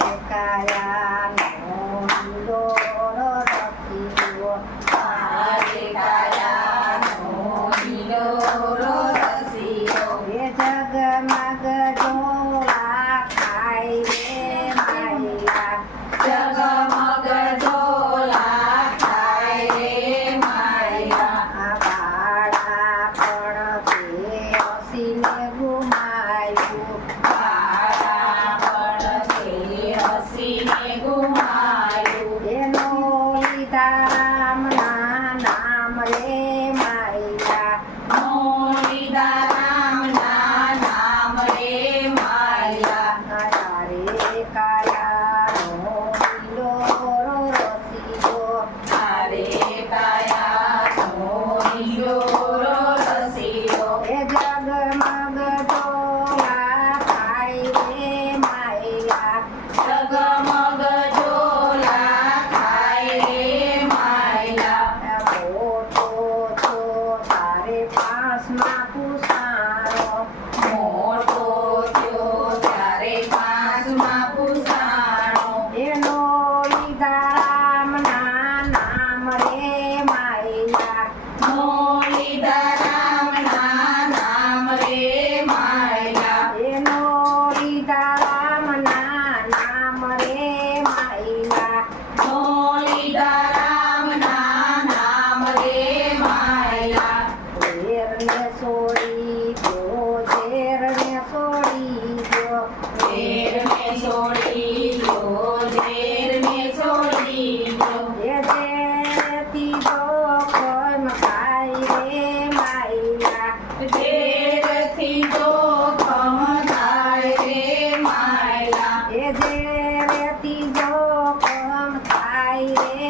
મારે માવજીને ગુમાયું એનો ઈ નામ લે તેથી તો ખમ થાય રે માયલા. એ જે રેતી જો ખમ થાય રે